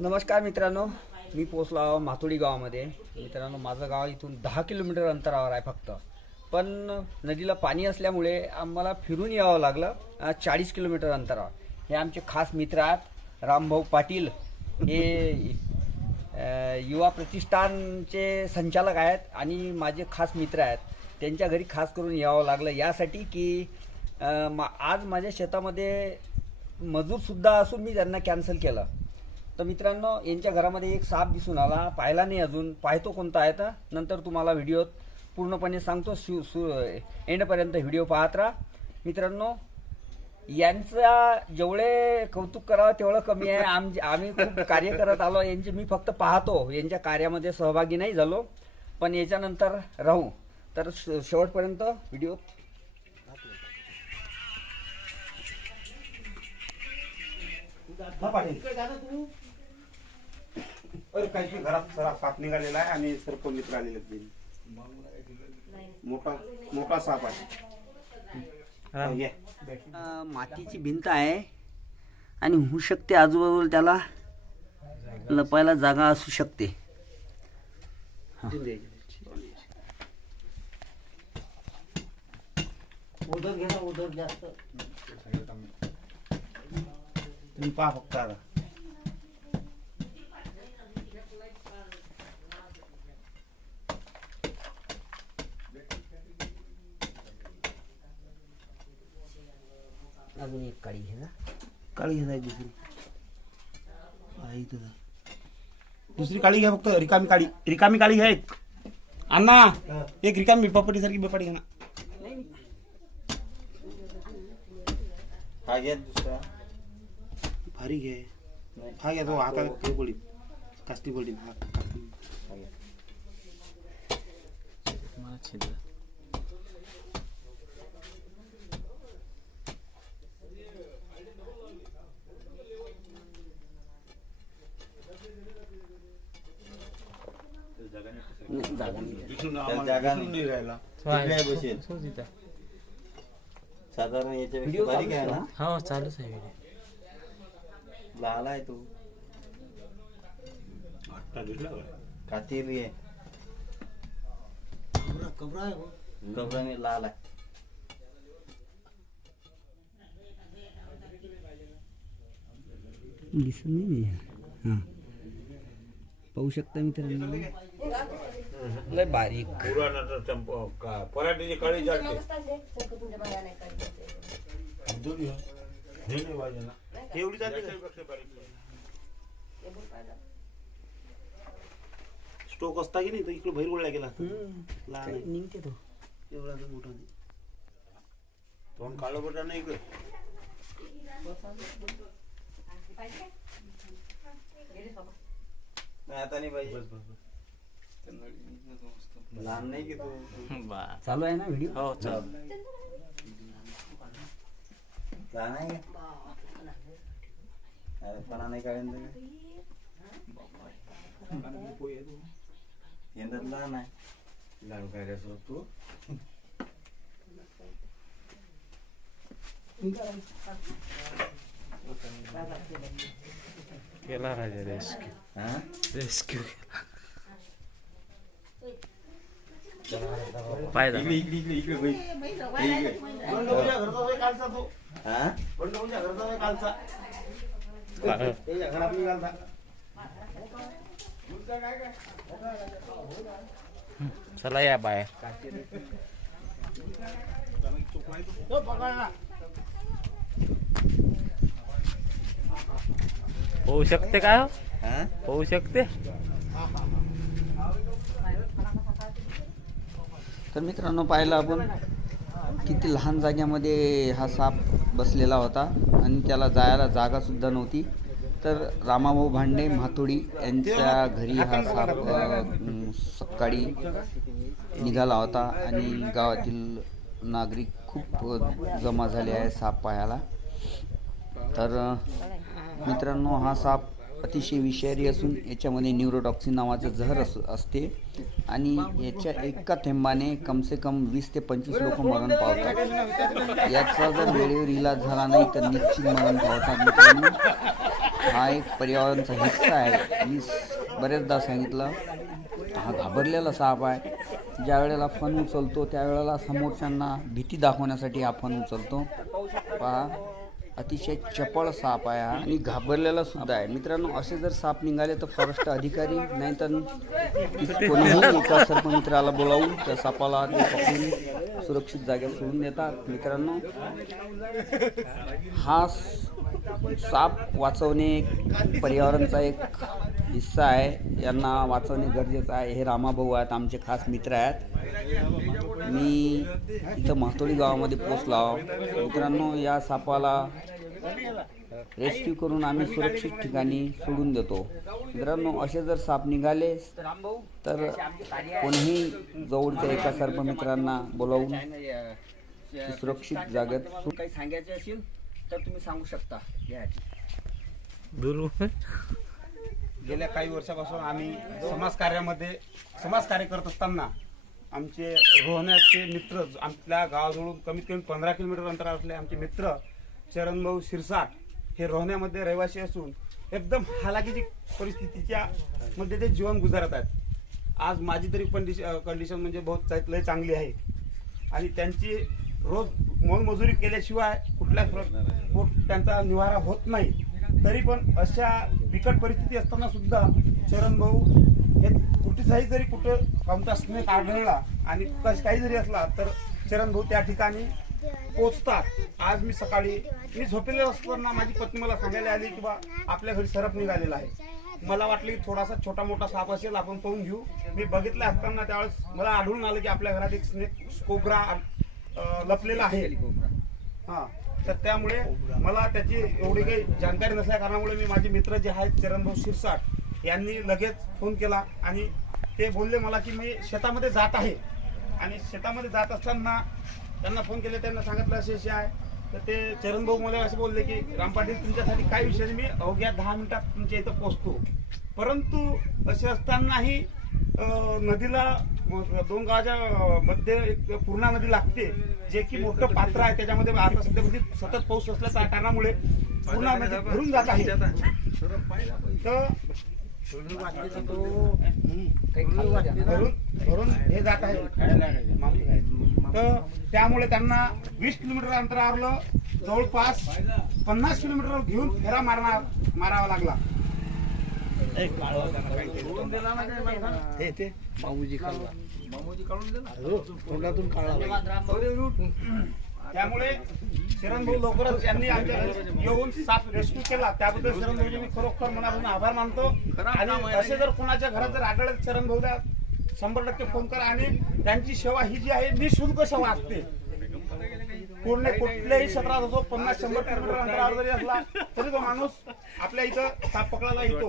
नमस्कार मित्रांनो मी पोचलो आहे माथोडी गावामध्ये. मित्रांनो माझं गाव इथून दहा किलोमीटर अंतरावर आहे फक्त. पण नदीला पाणी असल्यामुळे आम्हाला फिरून यावं लागलं चाळीस किलोमीटर अंतरावर. हे आमचे खास मित्र आहेत रामभाऊ पाटील. हे युवा प्रतिष्ठानचे संचालक आहेत आणि माझे खास मित्र आहेत. त्यांच्या घरी खास करून यावं लागलं यासाठी की मा आज माझ्या शेतामध्ये मजूरसुद्धा असून मी त्यांना कॅन्सल केलं. तर मित्रांनो यांच्या घरामध्ये एक साप दिसून आला. पाहिला नाही अजून. पाहतो कोणता आहे तर. नंतर तुम्हाला व्हिडिओ पूर्णपणे सांगतो. शू सु एंडपर्यंत व्हिडिओ पाहत राहा. मित्रांनो यांचा जेवढे कौतुक करावं तेवढं कमी आहे. आम आम्ही खूप कार्य करत आलो. यांचे मी फक्त पाहतो. यांच्या कार्यामध्ये सहभागी नाही झालो. पण याच्यानंतर राहू. तर श- शेवटपर्यंत व्हिडिओ अरे काही घरात सरा साप निघालेला आहे आणि सर्प मित्र आलेले आहेत. मोठा मोठा साप आहे. हा, ये. अ, मातीची भिंत आहे आणि होऊ शकते आजूबाजूला त्याला लपायला जागा असू शकते. उदर घ्या उदर जास्त. तुम्ही पहा फक्त आता. अजून एक काळी घे ना. काळी घ्या एक दुसरी. इथं जा. दुसरी काळी घ्या फक्त रिकामी काळी. रिकामी काळी घ्या एक. अण्णा एक रिकामी बपाटी सारखी बपाटी घ्या ना. हा घ्या दुसरा. भारी घे. हा घ्या तो हाता हे पडील कास्ती पडील हा, कास्ती. नाही, जागा नाही. जागा नाही साधारण याच्यापेक्षा बारीक आहे ना हो चालूच आहे लाल आहे तो कातेरी आहे कबराने लाल आहे दिसत नाही हां पाहू शकता मित्रांनो. लय बारीक. पराठीची काळी जाते एवढी जाते स्टोक असता की नाही तर इकडे बाहेर वळला गेला. लहान. निघते तो. एवढा मोठा नाही. तोंड काळं बटा नाही इकडे. नाही आता नाही पाहिजे लहान नाही की तू? चालू आहे ना व्हिडिओ हो चाल. लहान आहे का? अरे पणा नाही काढून तुम्ही यंदा लहान आहे. काढायचं तू? केला राजा रेस्क्यू हा रेस्क्यू पाय इकडे इकडे इकडे इकडे बाई. हे इकडे बंडूच्या घरचा होय कालचा तो हा बंडूच्या घरचा होय कालचा त्याच्या घरात निघालता चला या बाय तो पकडला होऊ शकते काय हो? हा होऊ शकते. तर मित्रांनो पाहिलं आपण किती लहान जाग्यामध्ये हा साप बसलेला होता आणि त्याला जायला जागा सुद्धा नव्हती. तर रामाभाऊ भांडे म्हातोडी यांच्या घरी हा साप सकाळी निघाला होता आणि गावातील नागरिक खूप जमा झाले आहे साप पाहायला. तर मित्रांनो हा साप अतिशय विषारी असून याच्यामध्ये न्यूरोटॉक्सिन नावाचं जहर अस असते आणि याच्या एका थेंबाने कमसे कम वीस ते पंचवीस लोक मरण पावतात. याचा जर वेळेवर इलाज झाला नाही तर निश्चित मरण पावतात मित्रांनो. हा एक पर्यावरणाचा हिस्सा आहे. मी बऱ्याचदा सांगितलं हा घाबरलेला साप आहे. ज्या वेळेला फन उचलतो त्यावेळेला समोरच्यांना भीती दाखवण्यासाठी हा फन उचलतो. पहा अतिशय चपळ साप आहे हा. आणि घाबरलेला सुद्धा आहे. मित्रांनो असे जर साप निघाले तर फॉरेस्ट अधिकारी नाहीतर कोणीही एका सर्पमित्राला बोलावून त्या सापाला ते पकडून सुरक्षित जागेवर सोडून देतात. मित्रांनो हा साप वाचवणे पर्यावरणचा एक हिस्सा आहे. यांना वाचवणे गरजेचं आहे. हे रामाभाऊ आहेत आमचे खास मित्र आहेत. मी इथं महतोडी गावामध्ये पोचलो मित्रांनो या सापाला रेस्क्यू करून आम्ही सुरक्षित ठिकाणी सोडून देतो. मित्रांनो असे जर साप निघाले तर कोणीही जवळच्या एका सर्पमित्रांना बोलावून ते सुरक्षित जागेत काही सांगायचे असेल तर तुम्ही सांगू शकता. गेल्या काही वर्षापासून आम्ही समाज कार्यामध्ये समाज कार्य करत असताना आमचे रोहण्याचे मित्र आपल्या गावाजवळून कमीत कमी पंधरा किलोमीटर अंतरावर असले आमचे मित्र चरणभाऊ शिरसाट हे रोहण्यामध्ये रहिवासी असून एकदम हालाकीची परिस्थितीच्या मध्ये ते जीवन गुजारत आहेत. आज माझी तरी कंडिश कंडिशन म्हणजे बहुत लय चांगली आहे. आणि त्यांची रोज मोलमजुरी केल्याशिवाय कुठल्याच प्र- त्यांचा निवारा होत नाही. तरी पण अशा बिकट परिस्थिती असताना सुद्धा चरण भाऊ हे कुठेही जरी कुठं कोणता आढळला आणि काही जरी असला तर चरण भाऊ त्या ठिकाणी पोचतात. आज मी सकाळी मी झोपेले असताना माझी पत्नी मला सांगायला आली की बा आपल्या घरी सरप निघालेला आहे. मला वाटलं की थोडासा छोटा मोठा साप असेल आपण पाहून घेऊ. मी बघितलं असताना त्यावेळेस मला आढळून आलं की आपल्या घरात एक स्नेक कोबरा लपलेला आहे. हा. तर त्यामुळे मला त्याची एवढी काही जानकारी नसल्या कारणामुळे मी माझे मित्र जे आहेत चरणभाऊ शिरसाट यांनी लगेच फोन केला आणि ते बोलले मला की मी शेतामध्ये जात आहे. आणि शेतामध्ये जात असताना त्यांना फोन केले त्यांना सांगितलं असे असे आहे. तर ते चरणभाऊ मला असे बोलले की राम पाटील तुमच्यासाठी काय विषय नाही, मी अवघ्या दहा मिनिटात तुमच्या इथं पोहोचतो. परंतु असे असतानाही नदीला दोन गावाच्या मध्ये एक पूर्णा नदी लागते जे की मोठं पात्र आहे. त्याच्यामध्ये आता सध्या म्हणजे सतत पाऊस असल्याच्या कारणामुळे पूर्णा नदी भरून जात आहे. तर भरून हे जात आहे. तर त्यामुळे त्यांना वीस किलोमीटर अंतरावरलं जवळपास पन्नास किलोमीटर घेऊन फेरा मारणार मारावा लागला. त्यामुळे शरण भाऊ लवकरच यांनी आमच्या येऊन साप रेस्क्यू केला. त्याबद्दल शरण भाऊचे मी खरोखर मनापासून आभार मानतो. आणि असे जर कोणाच्या घरात जर आढळले शरण भाऊला शंभर टक्के फोन करा. आणि त्यांची सेवा ही जी आहे निशुल्क सेवा असते. पूर्ण कुठल्याही क्षेत्रात असो पन्नास शंभर किलोमीटर अंतरावर जरी असला तरी तो माणूस आपल्या इथं साप पकडायला येतो.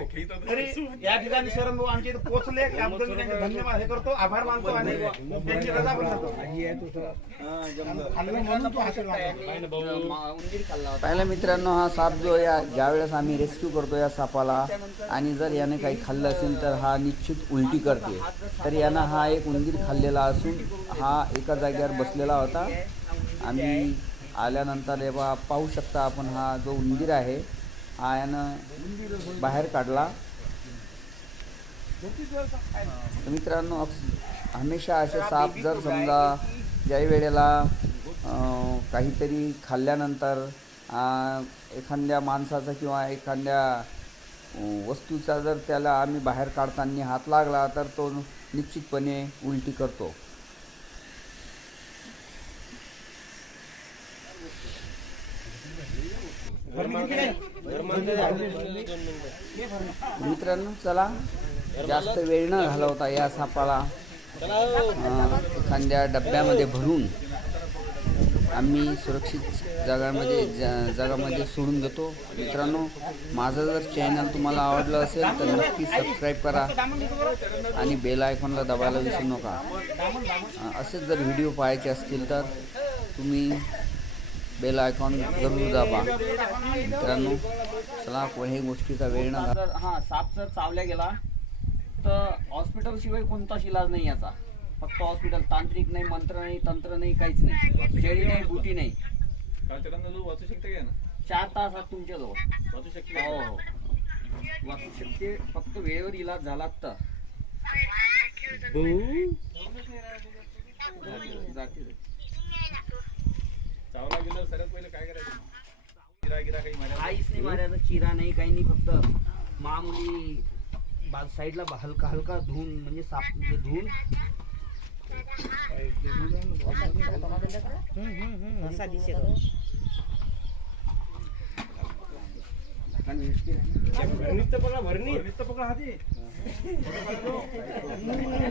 तरी या ठिकाणी शरण भाऊ आमच्या इथे पोहोचले त्याबद्दल त्यांचे धन्यवाद हे करतो. आभार मानतो आणि त्यांची रजा पण करतो. पहिला मित्रांनो हा साप जो या ज्यावेळेस आम्ही रेस्क्यू करतो या सापाला आणि जर याने काही खाल्लं असेल तर हा निश्चित उलटी करते. तर यानं हा एक उंदीर खाल्लेला असून हा एका जागेवर बसलेला होता. आम्ही आल्यानंतर जेव्हा पाहू शकता आपण हा जो उंदीर आहे हा यानं बाहेर काढला. मित्रांनो हमेशा असे साप जर समजा ज्याही वेळेला काहीतरी खाल्ल्यानंतर एखाद्या माणसाचा किंवा एखाद्या वस्तूचा जर त्याला आम्ही बाहेर काढताना हात लागला तर तो निश्चितपणे उलटी करतो. मित्रांनो चला. जास्त वेळ न घालवता या सापाला एखाद्या डब्यामध्ये भरून आम्ही सुरक्षित जागामध्ये ज- जागामध्ये सोडून देतो. मित्रांनो माझं जर चॅनल तुम्हाला आवडलं असेल तर नक्की सबस्क्राईब करा आणि बेल आयकॉनला दबायला विसरू नका. असेच जर व्हिडिओ पाहायचे असतील तर तुम्ही बेल आयकॉन जरूर दाबा. मित्रांनो चला कोणत्याही गोष्टीचा वेळ न. हां साप जर चावल्या गेला. तर हॉस्पिटल शिवाय कोणताच इलाज नाही याचा. फक्त हॉस्पिटल तांत्रिक नाही मंत्र नाही तंत्र नाही काहीच नाही. जेडी नाही बुटी नाही. वाचू शकते का चार तास आहात तुमच्याजवळ. वाचू शकते हो हो. वाचू शकते. फक्त वेळेवर इलाज झाला तर. जाते. चावला गेलं सगळ्यात पहिले काय करायचं? गिरा गिरा काही मारायचं काहीच नाही मारायचा चिरा नाही काही नाही फक्त मामुली बा साईडला हलका हलका धुवून म्हणजे साफ म्हणजे धुवून. भरणीत पकडा भरणीत हाती याचं झाकण कोणतं आहे?